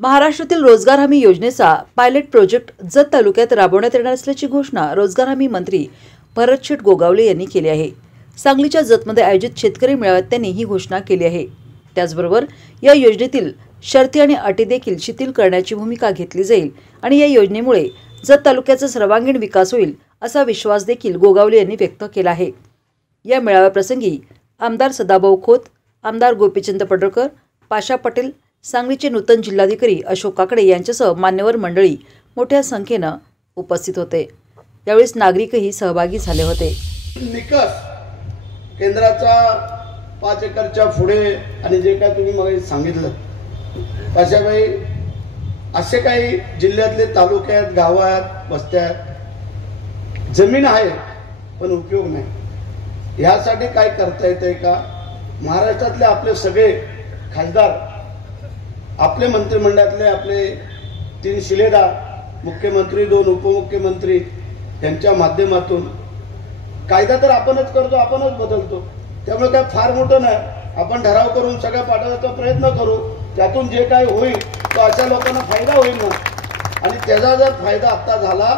महाराष्ट्रातील रोजगार हमी योजनेचा पायलट प्रोजेक्ट जत तालुक्यात राबवण्यात येणार असल्याची घोषणा रोजगार हमी मंत्री भरतशेठ गोगावले यांनी केली आहे। सांगलीच्या जतमध्ये आयोजित शेतकरी मेळाव्यात त्यांनी ही घोषणा केली आहे। त्याचबरोबर या योजनेतील शर्ती आणि अटी देखील शिथिल करण्याची भूमिका घेतली जाईल आणि या योजनेमुळे जत तालुक्याचा सर्वांगीण विकास होईल असा विश्वास देखील गोगावले यांनी व्यक्त केला आहे। या मेळाव्याप्रसंगी आमदार सदाभाऊ खोत, आमदार गोपीचंद पडळकर, पाशा पटेल, सांगलीचे नूतन जिल्हाधिकारी अशोक काकडे यांच्यासह मान्यवर मंडळी मोठ्या संख्येने उपस्थित होते। यावेळी नागरिकही सहभागी झाले होते। निकष केंद्राचा 5 एकरच्या पुढे आणि जे काय तुम्ही मग सांगितलं अशाबाई असे काही जिल्ह्यातले तालुक्यात, गावात, वस्त्यात जमीन आहे पण उपयोग नाही। यासाठी काय करता येते का? महाराष्ट्रातले आपले सगळे खासदार, आपले मंत्रिमंडळातले आपले 3 शिलेदार, मुख्यमंत्री, 2 उपमुख्यमंत्री यांच्या माध्यमातून कायदा तर आपणच करतो, आपणच बदलतो। त्यामुळे काय फार मोठं नाही, आपण ठराव करून सगळ्या पाठवण्याचा प्रयत्न करू। त्यातून जे काय होईल तो अशा लोकांना फायदा होईल ना, आणि त्याचा जर फायदा आता झाला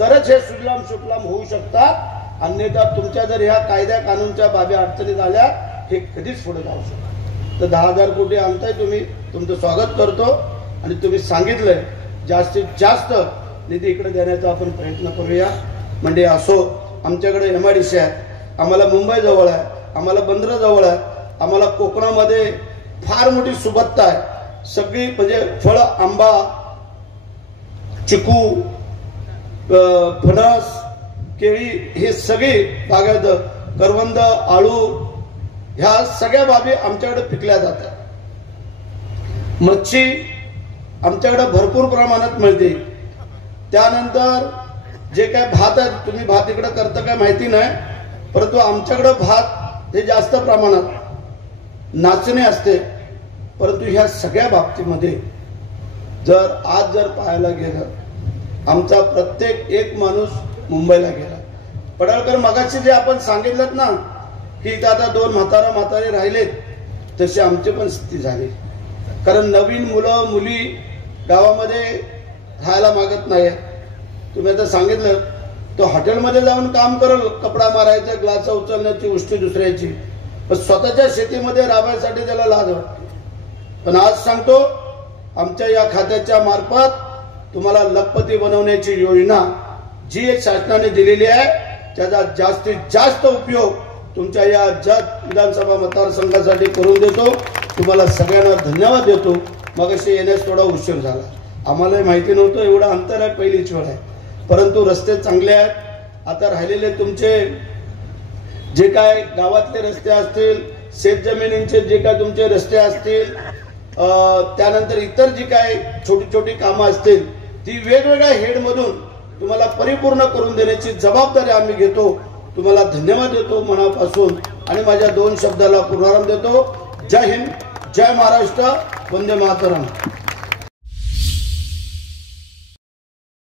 तरच हे सुजलाम सुफलाम होऊ शकतात। अन्यथा तुमच्या जर ह्या कायद्या कानूनच्या बाबी अडचणीत आल्या हे कधीच पुढे जाऊ शकत। तर 10,000 कोटी आणताय तुम्ही, तुमचं स्वागत करतो आणि तुम्ही सांगितलंय जास्तीत जास्त निधी इकडे देण्याचा आपण प्रयत्न करूया। म्हणजे असो, आमच्याकडे MIDC आहे, आम्हाला मुंबई जवळ आहे, आम्हाला बंदर जवळ आहे, आम्हाला कोकणामध्ये फार मोठी सुबत्ता आहे। सगळी म्हणजे फळ, आंबा, चिकू, फणस, केळी हे सगळी बागायत, करवंद, आळू ह्या सगळ्या बाबी आमच्याकडे पिकल्या जातात। मच्छी आमच्याकडे भरपूर प्रमाणात मिळते। त्यानंतर जे काय भात आहे, तुम्ही भात इकडे करता काय माहिती नाही, परंतु आमच्याकडे भात हे जास्त प्रमाणात, नाचणे असते। परंतु ह्या सगळ्या बाबतीमध्ये जर पाहायला गेलं, आमचा प्रत्येक एक माणूस मुंबईला गेला। पडळकर मगाशी जे आपण सांगितलं ना की इथं आता 2 म्हातारे राहिलेत, तशी आमची पण स्थिती झाली। कारण नवीन मुलं मुली गावामध्ये राहायला मागत नाही। तुम्ही आता सांगितलं तो हॉटेलमध्ये जाऊन काम करल, कपडा मारायचा, ग्लास उचलण्याची, उष्टी दुसऱ्याची, पण स्वतःच्या शेतीमध्ये राबायसाठी त्याला लाज वाटते। पण आज सांगतो, आमच्या या खात्याच्या मार्फत तुम्हाला लखपती बनवण्याची योजना जी एक शासनाने दिलेली आहे त्याचा जास्तीत जास्त उपयोग तुमच्या या जत विधानसभा मतदारसंघासाठी करून देतो। तुम्हाला सगळ्यांना धन्यवाद देतो। मगाशी येण्यास थोडा उशीर झाला, आम्हाला माहिती नव्हतं, एवढं अंतर आहे, पहिलीच वेळ आहे, परंतु रस्ते चांगले आहेत। आता राहिलेले तुमचे जे काय गावातले रस्ते असतील, शेतजमिनींचे जे काय तुमचे रस्ते असतील, त्यानंतर इतर जी काय छोटी छोटी कामं असतील ती वेगवेगळ्या हेडमधून तुम्हाला परिपूर्ण करून देण्याची जबाबदारी आम्ही घेतो। तुम्हाला धन्यवाद देतो मनापासून आणि माझ्या 2 शब्दाला पूर्णाराम देतो। जय हिंद, जय महाराष्ट्र, वंदे मातरम।